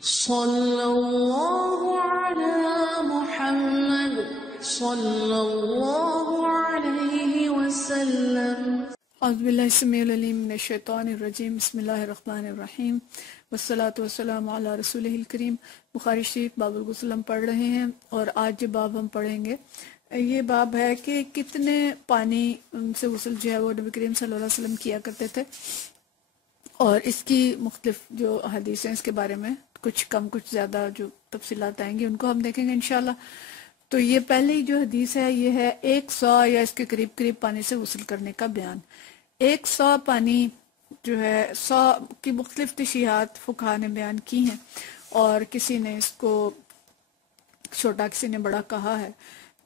صلی اللہ علی محمد صلی اللہ علیہ وسلم۔ اعوذ باللہ السمیع العلیم من الشیطان الرجیم، بسم اللہ الرحمن الرحیم، والصلاة والسلام علی رسولہ الکریم۔ بخاری شریف باب الغسل ہم پڑھ رہے ہیں، اور آج جو باب ہم پڑھیں گے یہ باب ہے کہ کتنے پانی سے غسل جو ہے وہ نبی کریم صلی اللہ علیہ وسلم کیا کرتے تھے، اور اس کی مختلف جو حدیث ہیں اس کے بارے میں کچھ کم کچھ زیادہ جو تفصیلات آئیں گی ان کو ہم دیکھیں گے انشاءاللہ۔ تو یہ پہلی جو حدیث ہے یہ ہے 100 یا اس کے قریب پانی سے غسل کرنے کا بیان۔ 100 پانی جو ہے 100 کی مختلف تشریحات فقہا نے بیان کی ہیں، اور کسی نے اس کو چھوٹا کسی نے بڑا کہا ہے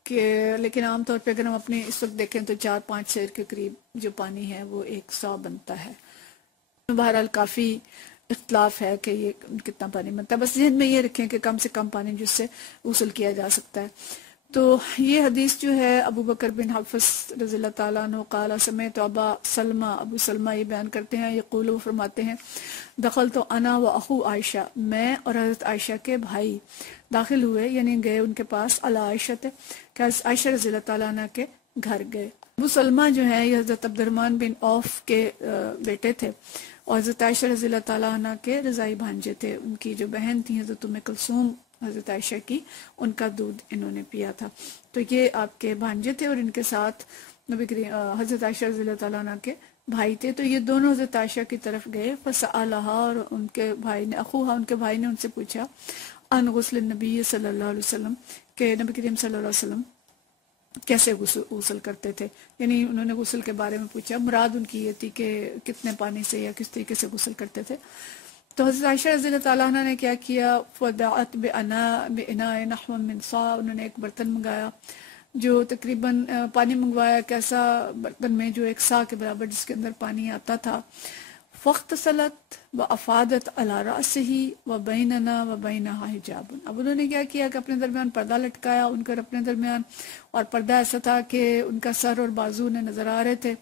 کہ، لیکن عام طور پہ اگر ہم اپنے اس وقت دیکھیں تو 4-5 سیر کے قریب جو پانی ہے وہ 100 بنتا ہے۔ بہرحال کافی اختلاف ہے کہ یہ کتنا پانی بنتا ہے، بس ذہن میں یہ رکھیں کہ کم سے کم پانی جس سے غسل کیا جا سکتا ہے۔ تو یہ حدیث جو ہے ابو بکر بن حفص رضی اللہ تعالیٰ عنہ قال سمعت ابا سلمہ، ابو سلمہ یہ بیان کرتے ہیں، یقول وہ فرماتے ہیں، دخلت انا و اخو عائشہ، میں اور حضرت عائشہ کے بھائی داخل ہوئے، یعنی گئے ان کے پاس، علی عائشہ کہ عائشہ رضی اللہ تعالیٰ عنہ کے گھر گئے۔ ابو سلمہ جو ہیں یہ حضرت عبد الرحمن بن عوف کے بیٹے تھے، اور حضرت عائشہ رضی اللہ تعالیٰ عنہ کے رضائی بھانجے تھے۔ ان کی جو بہن تھی حضرت ام کلثوم حضرت عائشہ کی، ان کا دودھ انہوں نے پیا تھا، تو یہ آپ کے بھانجے تھے، اور ان کے ساتھ نبی کریم حضرت عائشہ رضی اللہ تعالیٰ عنہ کے بھائی تھے۔ تو یہ دونوں حضرت عائشہ کی طرف گئے، فسألہا، اور ان کے بھائی نے، اخوہا ان کے بھائی نے ان سے پوچھا، عن غسل النبی صلی اللہ علیہ وسلم، کہ نبی کریم صلی اللہ علیہ وسلم کیسے غسل کرتے تھے، یعنی انہوں نے غسل کے بارے میں پوچھا، مراد ان کی یہ تھی کہ کتنے پانی سے یا کس طریقے سے غسل کرتے تھے۔ تو حضرت عائشہ رضی اللہ تعالیٰ عنہ نے کیا کیا، فدعت بإناء نحو من صاع، انہوں نے ایک برتن منگایا جو تقریباً پانی منگوایا کیسا برتن میں جو 1 صاع کے برابر جس کے اندر پانی آتا تھا، فاغتسلت وافادت علی رأسہ وبیننا وبینہا حجاب۔ اب انہوں نے کیا کیا کہ اپنے درمیان پردہ لٹکایا ان کا اپنے درمیان، اور پردہ ایسا تھا کہ ان کا سر اور بازو انہیں نظر آ رہے تھے۔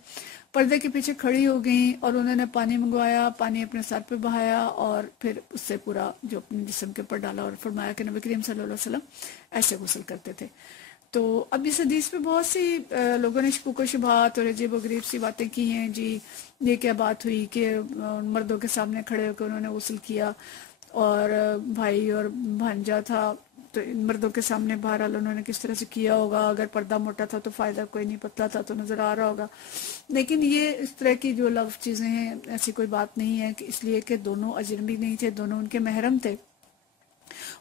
پردے کے پیچھے کھڑی ہو گئیں اور انہوں نے پانی منگوایا، پانی اپنے سر پہ بہایا، اور پھر اس سے پورا جو اپنے جسم کے اوپر ڈالا، اور فرمایا کہ نبی کریم صلی اللہ علیہ وسلم ایسے غسل کرتے تھے۔ تو اب اس حدیث میں بہت سی لوگوں نے شکوک و شبہات اور عجیب و غریب سی باتیں کی ہیں، جی یہ کیا بات ہوئی کہ مردوں کے سامنے کھڑے ہو کے انہوں نے غسل کیا، اور بھائی اور بھانجا تھا تو مردوں کے سامنے بہرحال انہوں نے کس طرح سے کیا ہوگا، اگر پردہ موٹا تھا تو فائدہ کوئی نہیں، پتلا تھا تو نظر آ رہا ہوگا۔ لیکن یہ اس طرح کی جو لفظ چیزیں ہیں، ایسی کوئی بات نہیں ہے، کہ اس لیے کہ دونوں اجنبی نہیں تھے، دونوں ان کے محرم تھے،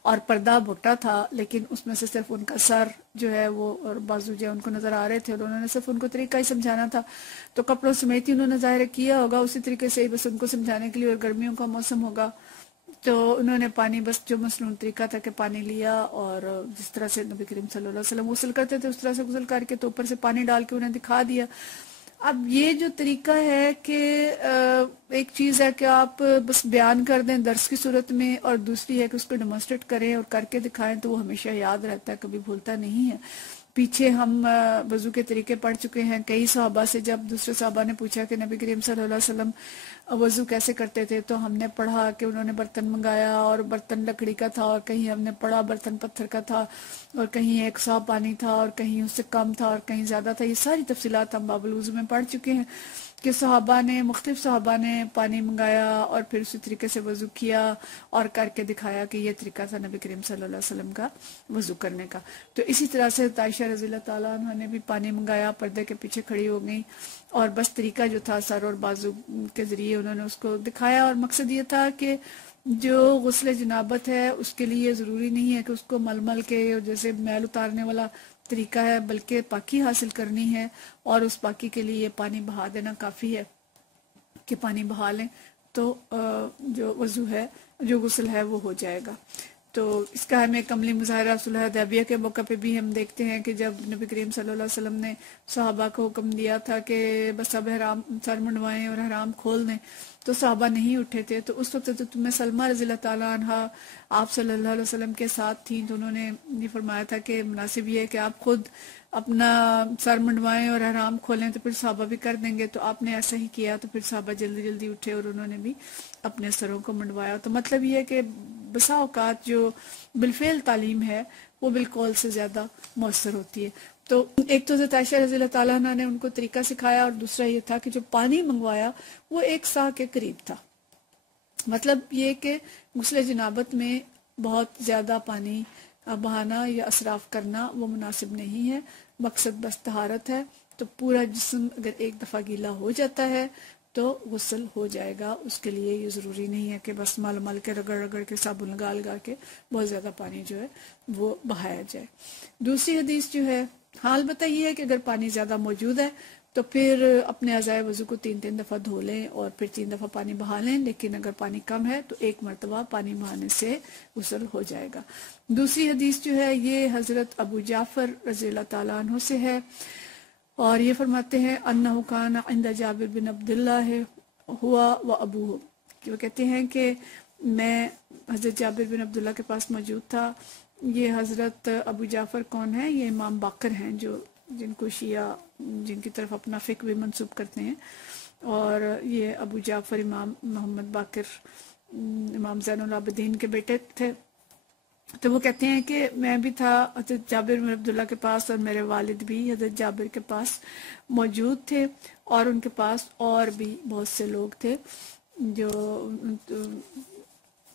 اور پردہ موٹا تھا، لیکن اس میں سے صرف ان کا سر جو ہے وہ اور بازو جو ہے ان کو نظر آ رہے تھے، اور انہوں نے صرف ان کو طریقہ ہی سمجھانا تھا، تو کپڑوں سمیت ہی انہوں نے ظاہر کیا ہوگا اسی طریقے سے ہی، بس ان کو سمجھانے کے لیے، اور گرمیوں کا موسم ہوگا تو انہوں نے پانی بس جو مصنون طریقہ تھا کہ پانی لیا، اور جس طرح سے نبی کریم صلی اللہ علیہ وسلم غسل کرتے تھے اس طرح سے غسل کر کے تو اوپر سے پانی ڈال کے انہیں دکھا دیا۔ اب یہ جو طریقہ ہے کہ ایک چیز ہے کہ آپ بس بیان کر دیں درس کی صورت میں، اور دوسری ہے کہ اس کو ڈیمونسٹریٹ کریں اور کر کے دکھائیں، تو وہ ہمیشہ یاد رہتا ہے، کبھی بھولتا نہیں ہے۔ پیچھے ہم وضو کے طریقے پڑھ چکے ہیں کئی صحابہ سے، جب دوسرے صحابہ نے پوچھا کہ نبی کریم صلی اللہ علیہ وسلم وضو کیسے کرتے تھے، تو ہم نے پڑھا کہ انہوں نے برتن منگایا، اور برتن لکڑی کا تھا، اور کہیں ہم نے پڑھا برتن پتھر کا تھا، اور کہیں 1 صاع پانی تھا، اور کہیں اس سے کم تھا، اور کہیں زیادہ تھا۔ یہ ساری تفصیلات ہم باب الوضو میں پڑھ چکے ہیں کہ مختلف صحابہ نے پانی منگایا اور پھر اسی طریقے سے وضو کیا، اور کر کے دکھایا کہ یہ طریقہ تھا نبی کریم صلی اللہ علیہ وسلم کا وضو کرنے کا۔ تو اسی طرح سے عائشہ رضی اللہ تعالیٰ عنہ نے بھی پانی منگایا، پردے کے پیچھے کھڑی ہو گئی، اور بس طریقہ جو تھا سر اور بازو کے ذریعے انہوں نے اس کو دکھایا، اور مقصد یہ تھا کہ جو غسل جنابت ہے اس کے لیے ضروری نہیں ہے کہ اس کو مل کے جیسے میل اتارنے والا طریقہ ہے، بلکہ پاکی حاصل کرنی ہے، اور اس پاکی کے لیے پانی بہا دینا کافی ہے کہ پانی بہا لیں تو جو وضو ہے، جو غسل ہے وہ ہو جائے گا۔ تو اس کا ہمیں ایک عملی مظاہرہ صلح حدیبیہ کے موقع پہ بھی ہم دیکھتے ہیں کہ جب نبی کریم صلی اللہ علیہ وسلم نے صحابہ کو حکم دیا تھا کہ بس اب حرام سر منڈوائیں اور حرام کھول دیں، تو صحابہ نہیں اٹھے تھے. تو اس وقت تو تمہیں سلمہ رضی اللہ تعالیٰ عنہ آپ صلی اللہ علیہ وسلم کے ساتھ تھیں، تو انہوں نے یہ فرمایا تھا کہ مناسب یہ ہے کہ آپ خود اپنا سر منڈوائیں اور احرام کھولیں، تو پھر صحابہ بھی کر دیں گے. تو آپ نے ایسا ہی کیا، تو پھر صحابہ جلدی جلدی اٹھے اور انہوں نے بھی اپنے سروں کو منڈوایا. تو مطلب یہ ہے کہ بسا اوقات جو بالفعل تعلیم ہے وہ بالقول سے زیادہ مؤثر ہوتی ہے. تو ایک تو حضرت عائشہ رضی اللہ تعالیٰ عنہ نے ان کو طریقہ سکھایا، اور دوسرا یہ تھا کہ جو پانی منگوایا وہ 1 سا کے قریب تھا. مطلب یہ کہ غسل جنابت میں بہت زیادہ پانی بہانا یا اسراف کرنا وہ مناسب نہیں ہے. مقصد بس طہارت ہے. تو پورا جسم اگر ایک دفعہ گیلا ہو جاتا ہے تو غسل ہو جائے گا. اس کے لیے یہ ضروری نہیں ہے کہ بس مل مل کے رگڑ رگڑ کے صابن لگا لگا کے بہت زیادہ پانی جو ہے وہ بہایا جائے. دوسری حدیث جو ہے، حال بتائیے ہے کہ اگر پانی زیادہ موجود ہے تو پھر اپنے اعضائے وضو کو 3 دفعہ دھو لیں اور پھر 3 دفعہ پانی بہا لیں. لیکن اگر پانی کم ہے تو 1 مرتبہ پانی بہانے سے غسل ہو جائے گا. دوسری حدیث جو ہے یہ حضرت ابو جعفر رضی اللہ تعالیٰ عنہ سے ہے، اور یہ فرماتے ہیں انہ کان عند جابر بن عبداللہ ہوا و ابوہ، کہ وہ کہتے ہیں کہ میں حضرت جابر بن عبداللہ کے پاس موجود تھا. یہ حضرت ابو جعفر کون ہے؟ یہ امام باقر ہیں، جن کو شیعہ جن کی طرف اپنا فقہ بھی منسوب کرتے ہیں. اور یہ ابو جعفر امام محمد باقر امام زین العابدین کے بیٹے تھے. تو وہ کہتے ہیں کہ میں بھی تھا حضرت جابر بن عبداللہ کے پاس، اور میرے والد بھی حضرت جابر کے پاس موجود تھے، اور ان کے پاس اور بھی بہت سے لوگ تھے جو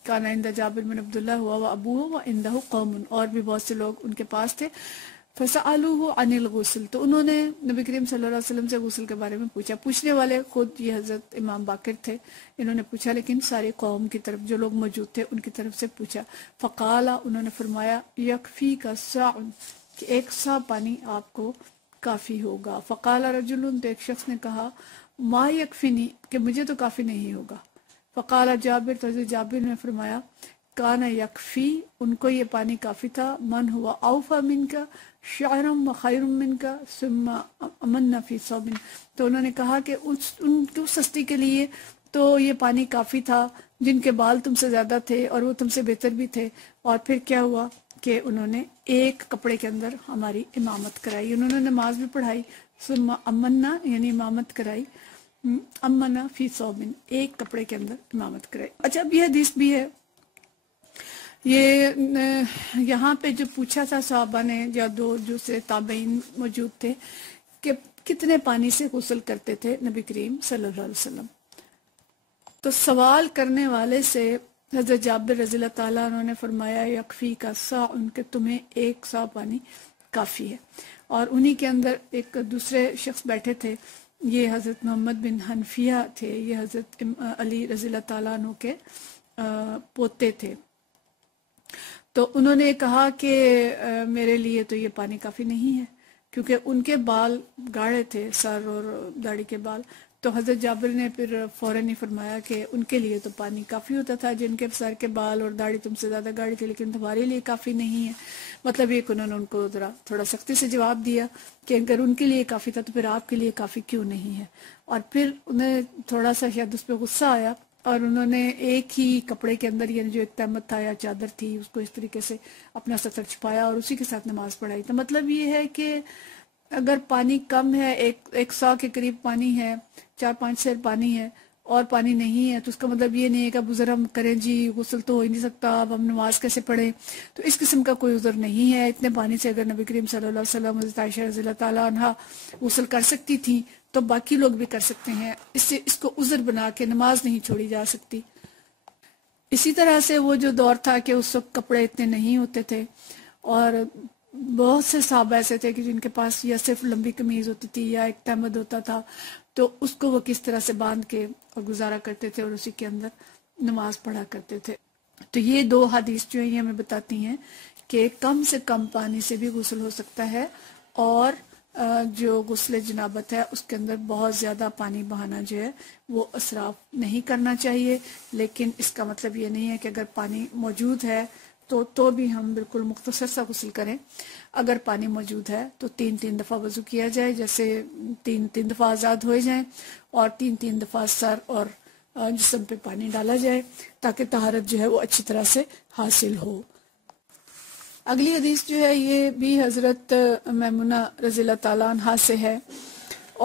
کانا عند جابر بن عبداللہ ہوا و ابوہ و عندہ قوم، اور بھی بہت سے لوگ ان کے پاس تھے. فسألوہ عن الغسل، تو انہوں نے نبی کریم صلی اللہ علیہ وسلم سے غسل کے بارے میں پوچھا. پوچھنے والے خود یہ حضرت امام باقر تھے، انہوں نے پوچھا، لیکن ساری قوم کی طرف جو لوگ موجود تھے ان کی طرف سے پوچھا. فقال، انہوں نے فرمایا، یکفی کا ساع، کہ 1 سا پانی آپ کو کافی ہوگا. فقال رجل، تو ایک شخص نے کہا، ما یکفینی، کہ مجھے تو کافی نہیں ہوگا. فقال جابر، تو حضرت جابر نے فرمایا، کانا یکفی، ان کو یہ پانی کافی تھا، من ہوا اوفا من کا شعرم و خیر من کا ثم امن فی صوب. تو انہوں نے کہا کہ ان سستی کے لیے تو یہ پانی کافی تھا جن کے بال تم سے زیادہ تھے اور وہ تم سے بہتر بھی تھے. اور پھر کیا ہوا کہ انہوں نے 1 کپڑے کے اندر ہماری امامت کرائی، انہوں نے نماز بھی پڑھائی. ثم امنا، یعنی امامت کرائی، امنا فی صوب، 1 کپڑے کے اندر امامت کرائی. اچھا، اب یہ حدیث بھی ہے. یہ یہاں پہ جو پوچھا تھا صحابہ نے، یا 2 دوسرے تابعین موجود تھے، کہ کتنے پانی سے غسل کرتے تھے نبی کریم صلی اللہ علیہ وسلم. تو سوال کرنے والے سے حضرت جابر رضی اللہ تعالیٰ انہوں نے فرمایا، یکفی کا سا، ان کے تمہیں 1 سا پانی کافی ہے. اور انہی کے اندر ایک دوسرے شخص بیٹھے تھے، یہ حضرت محمد بن حنفیہ تھے، یہ حضرت علی رضی اللہ تعالیٰ عنہ کے پوتے تھے. تو انہوں نے کہا کہ میرے لیے تو یہ پانی کافی نہیں ہے، کیونکہ ان کے بال گاڑے تھے، سر اور داڑھی کے بال. تو حضرت جابر نے پھر فوراً ہی فرمایا کہ ان کے لیے تو پانی کافی ہوتا تھا جن کے سر کے بال اور داڑھی تم سے زیادہ گاڑی تھی، لیکن تمہارے لیے کافی نہیں ہے. مطلب یہ کہ انہوں نے ان کو تھوڑا سختی سے جواب دیا کہ اگر ان کے لیے کافی تھا تو پھر آپ کے لیے کافی کیوں نہیں ہے. اور پھر انہیں تھوڑا سا شاید اس پہ غصہ آیا، اور انہوں نے 1 ہی کپڑے کے اندر، یعنی جو ایک تہمت تھا یا چادر تھی، اس کو اس طریقے سے اپنا سطر چھپایا اور اسی کے ساتھ نماز پڑھائی. تو مطلب یہ ہے کہ اگر پانی کم ہے، 1 سا کے قریب پانی ہے، 4-5 سیر پانی ہے، اور پانی نہیں ہے، تو اس کا مطلب یہ نہیں ہے کہ اب عذر ہم کریں، جی غسل تو ہو ہی نہیں سکتا، اب ہم نماز کیسے پڑھیں. تو اس قسم کا کوئی عذر نہیں ہے. اتنے پانی سے اگر نبی کریم صلی اللہ علیہ وسلم، حضرت عائشہ رضی اللہ تعالیٰ عنہ غسل کر سکتی تھی تو باقی لوگ بھی کر سکتے ہیں. اس کو عذر بنا کے نماز نہیں چھوڑی جا سکتی. اسی طرح سے وہ جو دور تھا کہ اس وقت کپڑے اتنے نہیں ہوتے تھے، اور بہت سے صحابہ ایسے تھے کہ جن کے پاس یا صرف لمبی قمیض ہوتی تھی یا ایک تہمد ہوتا تھا، تو اس کو وہ کس طرح سے باندھ کے اور گزارا کرتے تھے اور اسی کے اندر نماز پڑھا کرتے تھے. تو یہ 2 حدیث جو ہیں یہ ہمیں بتاتی ہیں کہ کم سے کم پانی سے بھی غسل ہو سکتا ہے، اور جو غسل جنابت ہے اس کے اندر بہت زیادہ پانی بہانا جو ہے وہ اسراف نہیں کرنا چاہیے. لیکن اس کا مطلب یہ نہیں ہے کہ اگر پانی موجود ہے تو بھی ہم بالکل مختصر سا غسل کریں. اگر پانی موجود ہے تو 3 دفعہ وضو کیا جائے، جیسے 3 دفعہ آزاد ہوئے جائیں، اور 3 دفعہ سر اور جسم پہ پانی ڈالا جائے تاکہ طہارت جو ہے وہ اچھی طرح سے حاصل ہو۔ اگلی حدیث جو ہے یہ بھی حضرت میمونہ رضی اللہ تعالیٰ عنہ سے ہے،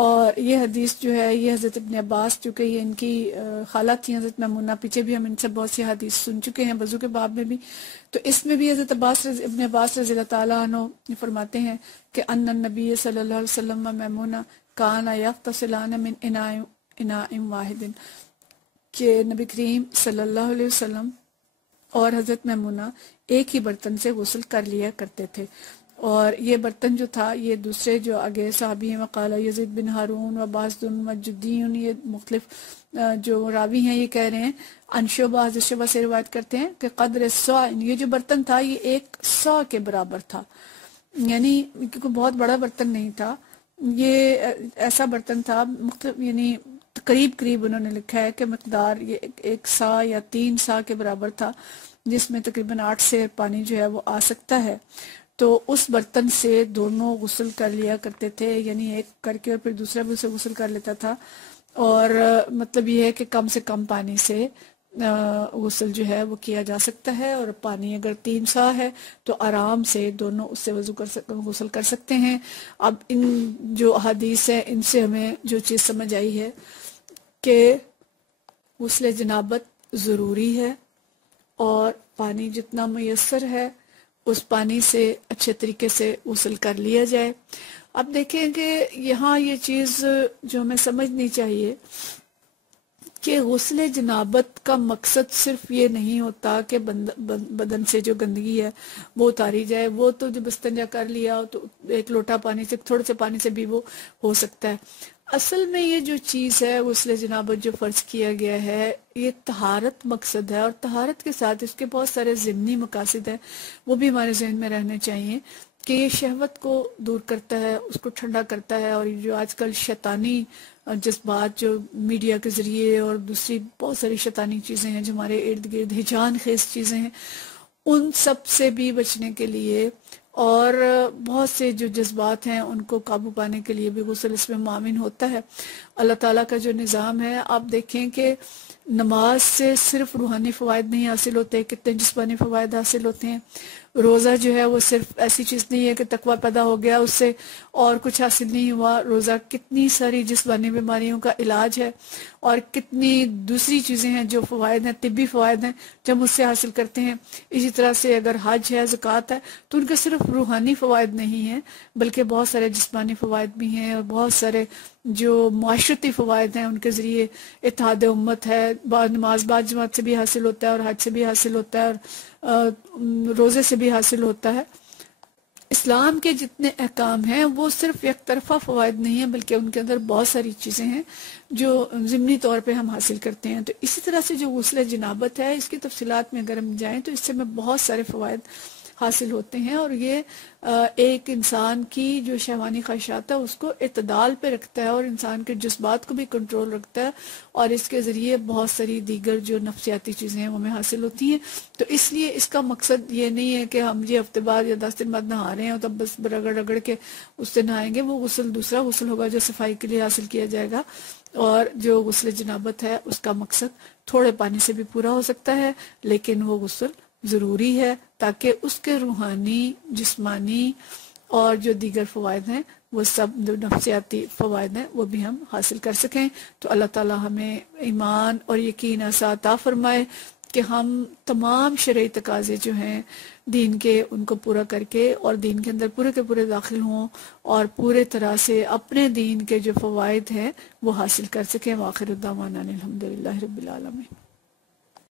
اور یہ حدیث جو ہے یہ حضرت ابن عباس، چونکہ یہ ان کی خالہ تھیں حضرت میمونہ، پیچھے بھی ہم ان سے بہت سی حدیث سن چکے ہیں وضو کے باب میں بھی، تو اس میں بھی حضرت ابن عباس رضی اللہ تعالیٰ عنہ فرماتے ہیں کہ ان النبی صلی اللہ علیہ وسلم و میمونہ کان یغتسلان من اناء واحد، کہ نبی کریم صلی اللہ علیہ وسلم اور حضرت میمونہ ایک ہی برتن سے غسل کر لیا کرتے تھے، اور یہ برتن جو تھا یہ دوسرے جو آگے صحابی ہیں وقال یزید بن ہارون و باسدن و جدیون، یہ مختلف جو راوی ہیں یہ کہہ رہے ہیں عن شعبہ، حضرت شعبہ سے روایت کرتے ہیں کہ قدر الصاع، یہ جو برتن تھا یہ ایک صاع کے برابر تھا، یعنی کیونکہ بہت بڑا برتن نہیں تھا، یہ ایسا برتن تھا مختلف، یعنی قریب انہوں نے لکھا ہے کہ مقدار یہ ایک صاع یا 3 صاع کے برابر تھا، جس میں تقریباً 8 سیر پانی جو ہے وہ آ سکتا ہے، تو اس برتن سے دونوں غسل کر لیا کرتے تھے، یعنی ایک کر کے اور پھر دوسرا بھی اسے غسل کر لیتا تھا، اور مطلب یہ ہے کہ کم سے کم پانی سے غسل جو ہے وہ کیا جا سکتا ہے، اور پانی اگر 3 صاع ہے تو آرام سے دونوں اس سے غسل کر سکتے ہیں۔ اب ان جو احادیث ہیں ان سے ہمیں جو چیز سمجھ آئی ہے کہ غسل جنابت ضروری ہے، اور پانی جتنا میسر ہے اس پانی سے اچھے طریقے سے غسل کر لیا جائے۔ اب دیکھیں کہ یہاں یہ چیز جو ہمیں سمجھنی چاہیے کہ غسل جنابت کا مقصد صرف یہ نہیں ہوتا کہ بدن سے جو گندگی ہے وہ اتاری جائے، وہ تو جب استنجا کر لیا تو ایک لوٹا پانی سے، تھوڑے سے پانی سے بھی وہ ہو سکتا ہے۔ اصل میں یہ جو چیز ہے غسل جنابت جو فرض کیا گیا ہے یہ طہارت مقصد ہے، اور طہارت کے ساتھ اس کے بہت سارے ضمنی مقاصد ہیں، وہ بھی ہمارے ذہن میں رہنے چاہیے کہ یہ شہوت کو دور کرتا ہے، اس کو ٹھنڈا کرتا ہے، اور جو آج کل شیطانی جذبات جو میڈیا کے ذریعے اور دوسری بہت ساری شیطانی چیزیں ہیں جو ہمارے ارد گرد ہیجان خیز چیزیں ہیں، ان سب سے بھی بچنے کے لیے اور بہت سے جو جذبات ہیں ان کو قابو پانے کے لیے بھی غسل اس میں معاون ہوتا ہے۔ اللہ تعالیٰ کا جو نظام ہے، آپ دیکھیں کہ نماز سے صرف روحانی فوائد نہیں حاصل ہوتے، کتنے جسمانی فوائد حاصل ہوتے ہیں۔ روزہ جو ہے وہ صرف ایسی چیز نہیں ہے کہ تقویٰ پیدا ہو گیا اس سے اور کچھ حاصل نہیں ہوا، روزہ کتنی ساری جسمانی بیماریوں کا علاج ہے، اور کتنی دوسری چیزیں ہیں جو فوائد ہیں، طبی فوائد ہیں جو ہم اس سے حاصل کرتے ہیں۔ اسی طرح سے اگر حج ہے، زکوٰۃ ہے، تو ان کے صرف روحانی فوائد نہیں ہیں بلکہ بہت سارے جسمانی فوائد بھی ہیں، اور بہت سارے جو معاشرتی فوائد ہیں، ان کے ذریعے اتحاد امت ہے، نماز بعد جماعت سے بھی حاصل ہوتا ہے، اور حج سے بھی حاصل ہوتا ہے، اور روزے سے بھی حاصل ہوتا ہے۔ اسلام کے جتنے احکام ہیں وہ صرف یک طرفہ فوائد نہیں ہیں بلکہ ان کے اندر بہت ساری چیزیں ہیں جو ضمنی طور پہ ہم حاصل کرتے ہیں۔ تو اسی طرح سے جو غسل جنابت ہے، اس کی تفصیلات میں اگر ہم جائیں تو اس سے ہمیں بہت سارے فوائد حاصل ہوتے ہیں، اور یہ ایک انسان کی جو شہوانی خواہشات ہے اس کو اعتدال پہ رکھتا ہے، اور انسان کے جذبات کو بھی کنٹرول رکھتا ہے، اور اس کے ذریعے بہت ساری دیگر جو نفسیاتی چیزیں ہیں وہ ہمیں حاصل ہوتی ہیں۔ تو اس لیے اس کا مقصد یہ نہیں ہے کہ ہم یہ ہفتے بعد یا 10 دن بعد نہا رہے ہیں تو بس رگڑ رگڑ کے اس سے نہائیں گے، وہ غسل دوسرا غسل ہوگا جو صفائی کے لیے حاصل کیا جائے گا، اور جو غسل جنابت ہے اس کا مقصد تھوڑے پانی سے بھی پورا ہو سکتا ہے، لیکن وہ غسل ضروری ہے تاکہ اس کے روحانی، جسمانی اور جو دیگر فوائد ہیں وہ سب جو نفسیاتی فوائد ہیں وہ بھی ہم حاصل کر سکیں۔ تو اللہ تعالی ہمیں ایمان اور یقین ایسا عطا فرمائے کہ ہم تمام شرعی تقاضے جو ہیں دین کے ان کو پورا کر کے اور دین کے اندر پورے کے پورے داخل ہوں، اور پورے طرح سے اپنے دین کے جو فوائد ہیں وہ حاصل کر سکیں۔ وآخر دعوانا الحمدللہ رب العالمین۔